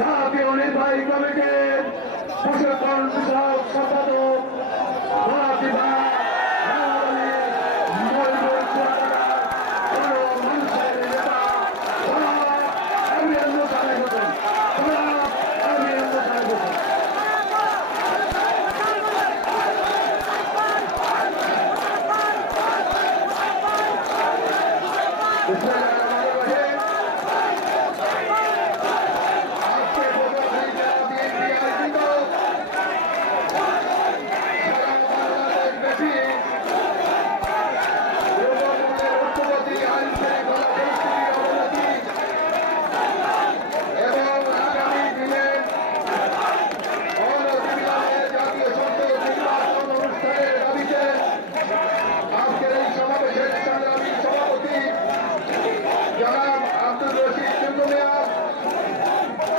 নির্বাহী কমিটির প্রশিক্ষণ বিষয়ক সম্পাদক মহাদিবা মানুষের নেতা আমি অন্য সাথে আমি অন্য সাথে আজকে পটুয়াখালী জেলা বিএনপি আয়োজিত সারা বাংলাদেশব্যাপী দ্রব্যমূল্যের ঊর্ধ্বগতি, আইন শৃঙ্খলা পরিস্থিতির অবনতি এবং আগামী দিনে অনতিবিলম্বে জাতীয় সংসদ নির্বাচন অনুষ্ঠানের দাবিতে আজকের এই সমাবেশের সংগ্রামী সভাপতি জনাব আব্দুল রশিদ চন্দ্র মিয়া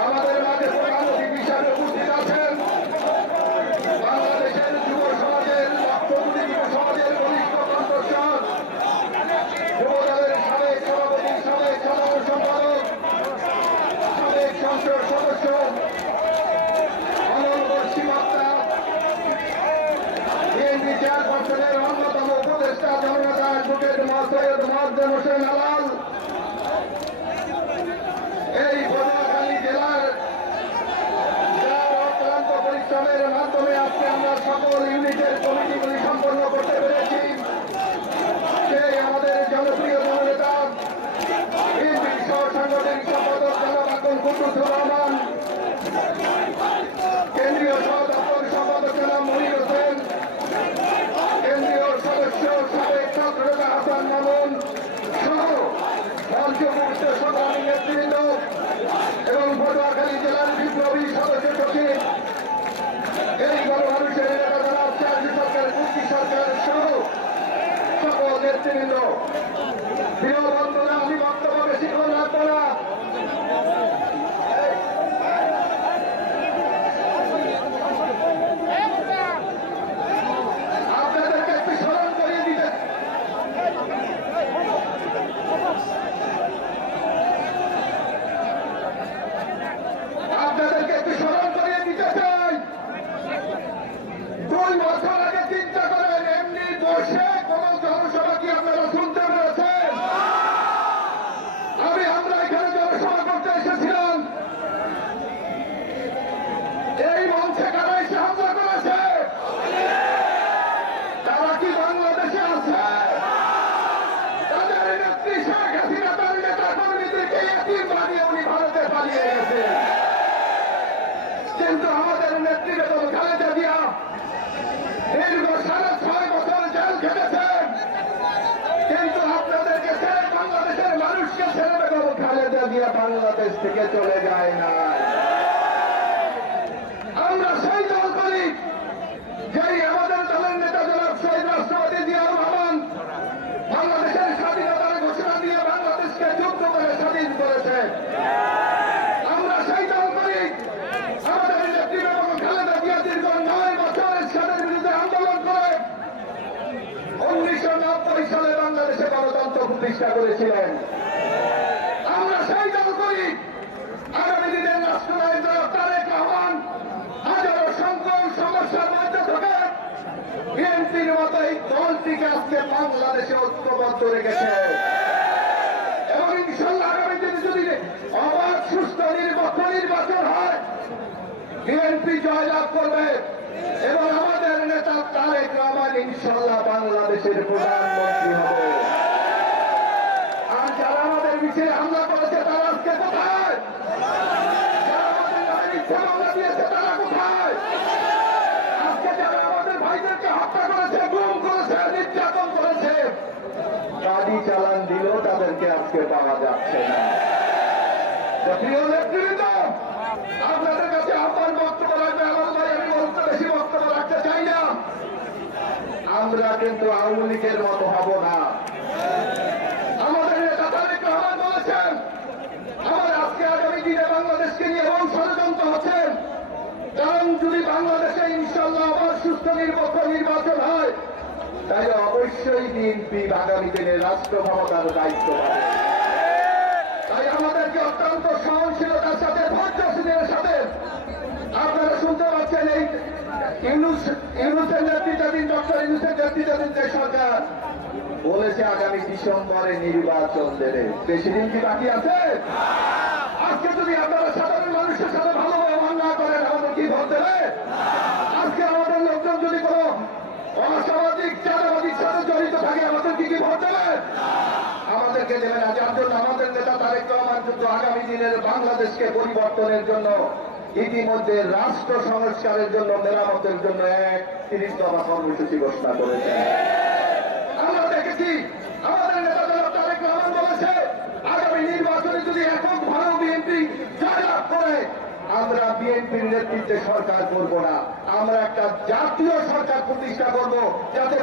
আমাদের মাঝে প্রধান অতিথি হিসাবে উপস্থিত আছেন বাংলাদেশের যুব সমাজের লক্ষ্যগুলি যুব সমাজের বলিষ্ঠ কণ্ঠস্বর যুবদলের সাবেক সভাপতি সাবেক সাধারণ সম্পাদক সাবেক সংসদ সদস্য। চেয়ারপারসনের অন্যতম উপদেষ্টা জনতা অ্যাডভোকেট সৈয়দ মহাদ্দেম হোসেন আলাল এই পটুয়াখালী জেলার যার অক্লান্ত পরিশ্রমের মাধ্যমে আজকে আমরা সকল ইউনিটের কমিটিগুলি সম্পন্ন করতে পেরেছি সেই আমাদের জনপ্রিয় জননেতা বিএনপির সহ সাংগঠনিক সম্পাদক রহমান কেন্দ্রীয় সহ দপ্তর সম্পাদক জনাব মনির হোসেন কেন্দ্রীয় সদস্য সাবেক ছাত্রনেতা হাসান মামুন সহ মঞ্চমুক্ত সংগ্রামী নেতৃবৃন্দ এবং পটুয়াখালী সরকার, মুক্তি সহ সকল নেতৃবৃন্দ। প্রিয় বন্ধুরা আমি বক্তব্য বেশিক্ষণ রাখব না আপনাদেরকে একটু স্মরণ করিয়ে দিতে আপনাদেরকে একটু স্মরণ করিয়ে দিতে চাই দুই বছর আগে চিন্তা করেন এমনি বসে কোন জনসভা কি আপনারা শুনতে পেরেছেন আমি আমরা এখানে জনসভা করতে এসেছিলাম এই মঞ্চে কারা এসে হামলা করেছে তারা কি বাংলাদেশে আছে তাদের নেত্রী শেখ হাসিনা তার নেতা কর্মীদেরকে একই বানিয়ে উনি ভারতে পালিয়ে গেছে কিন্তু আমাদের নেত্রী বেগম খালেদা জিয়া দীর্ঘ সাড়ে ছয় বছর জেল খেটেছেন কিন্তু আপনাদেরকে ছেড়ে বাংলাদেশের মানুষকে ছেড়ে বেগম জিয়া বাংলাদেশ থেকে চলে যায় না। আমরা সেই দল করি যেই আমাদের দলের নেতা জনাব শহীদ রাষ্ট্রপতি জিয়াউর রহমান বাংলাদেশের স্বাধীনতার ঘোষণা দিয়ে বাংলাদেশকে যুদ্ধ করে স্বাধীন করেছে। আমরা সেই দল করি আমাদের নেত্রী এবং খালেদা জিয়া দীর্ঘ নয় বছর এরশাদের বিরুদ্ধে আন্দোলন করে উনিশশো নব্বই সালে বাংলাদেশে গণতন্ত্র প্রতিষ্ঠা করেছিলেন। সেই দল করি আগামী দিনের রাষ্ট্রনায়ক তারেক রহমান হাজারো সংকট সমস্যার মধ্যে এবং আমাদের নেতা তারেক রহমান ইনশাল্লাহ বাংলাদেশের প্রধানমন্ত্রী হবে আর যারা আমাদের মিছিলে হামলা করেছে তারা আজকে কোথায় যারা আমাদের নামে মিথ্যা মামলা দিয়েছে তারা কোথায় আজকে যারা আমাদের ভাইদেরকে হত্যা করেছে গুম করেছে নির্যাতন করেছে গাড়ি চালান দিলেও তাদেরকে আজকে পাওয়া যাচ্ছে না। প্রিয় নেতৃবৃন্দ, আপনাদের কাছে আহ্বান বক্তব্য রাখবে, আমার ভাই আমি অল্প বেশি বক্তব্য রাখতে চাই না। আমরা কিন্তু আওয়ামী লীগের মতো হব না। অবশ্যই বিএনপি আগামী দিনে রাষ্ট্র ক্ষমতার দায়িত্ব পাবে। তাই আমাদেরকে অত্যন্ত সহনশীলতার সাথে, ধৈর্যশীলের সাথে আপনারা শুনতে পাচ্ছেন এই ইউনুস, ইউনুসের নেতৃত্বাধীন ডক্টর ইউনুসের নেতৃত্বাধীন যে সরকার বলেছে আগামী ডিসেম্বরে নির্বাচন দেবে। বেশি দিন কি বাকি আছে? আজকে যদি আপনার আমাদেরকে দেবে না যার আমাদের নেতা তারেক রহমান কিন্তু আগামী দিনের বাংলাদেশকে পরিবর্তনের জন্য ইতিমধ্যে রাষ্ট্র সংস্কারের জন্য, মেরামতের জন্য এক তিরিশ দফা কর্মসূচি ঘোষণা করেছেন। আমরা দেখেছি, আমাদের নেতা জনাব তারেক রহমান বলেছে, আগামী নির্বাচনে যদি একক ভালো বিএনপি জয়লাভ করে, আমরা বিএনপির নেতৃত্বে সরকার করব না। আমরা একটা জাতীয় সরকার প্রতিষ্ঠা করব যাতে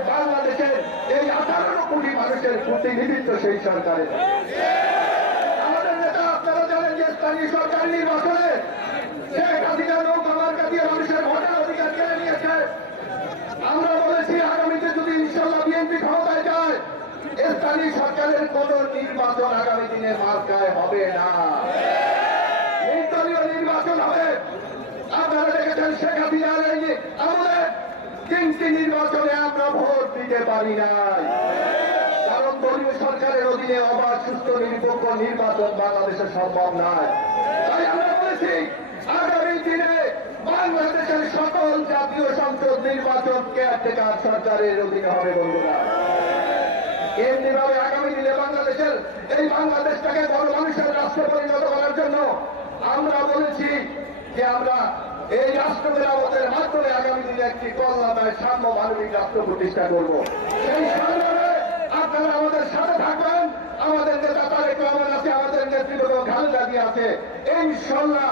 এই আঠারো কোটি মানুষের প্রতিনিধিত্ব সেই সরকারে আমাদের নেতা, আপনারা জানেন যে স্থানীয় সরকার নির্বাচনে সরকারের আগামী দিনে মার্কায় হবে না। নির্দলীয় নির্বাচন হবে। আপনারা দেখেছেন শেখ হাসিনার আমাদের তিনটি নির্বাচনে দিতে পারি নাই। কারণ দলীয় সরকারের অধীনে অবাধ, সুস্থ, নিরপেক্ষ নির্বাচন বাংলাদেশে সম্ভব নয়। তাই আমরা বলেছি, আগামী দিনে বাংলাদেশের সকল জাতীয় সংসদ নির্বাচন কেয়ারটেকার সরকারের অধীনে হবে বন্ধুরা। এমনি ভাবে আগামী দিনে বাংলাদেশের, এই বাংলাদেশটাকে বড় মানুষের রাষ্ট্রে পরিণত করার জন্য আমরা বলেছি যে আমরা এই রাষ্ট্র মেরামতের মাধ্যমে আগামী দিনে একটি কল্যাণময় সাম্য মানবিক রাষ্ট্র প্রতিষ্ঠা করব। সেই সংগ্রামে আপনারা আমাদের সাথে থাকবেন। আমাদের নেতা তারেক রহমান আছে, আমাদের নেতৃত্ব খালেদা দিয়ে আছে। এই ইনশাল্লাহ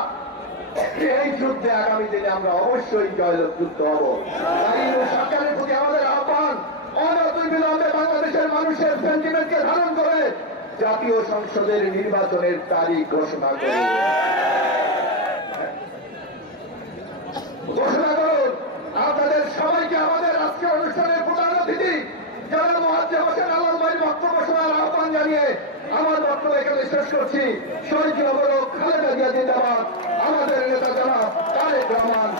এই যুদ্ধে আগামী দিনে আমরা অবশ্যই জয়যুক্ত হব। তাই সরকারের প্রতি আমাদের আহ্বান অনতুল বিলম্বে বাংলাদেশের মানুষের সেন্টিমেন্টকে ধারণ করে জাতীয় সংসদের নির্বাচনের তারিখ ঘোষণা করুন ঘোষণা করুন আপনাদের সবাইকে আমাদের আজকের অতিথি যারা মহাজ্জে হোসেন বক্তব্য আহ্বান জানিয়ে আমার বক্তব্য এখানে শেষ করছি। শহীদ নগর খালেদা জিয়া জিন্দাবাদ। আমাদের নেতা জানা তারেক রহমান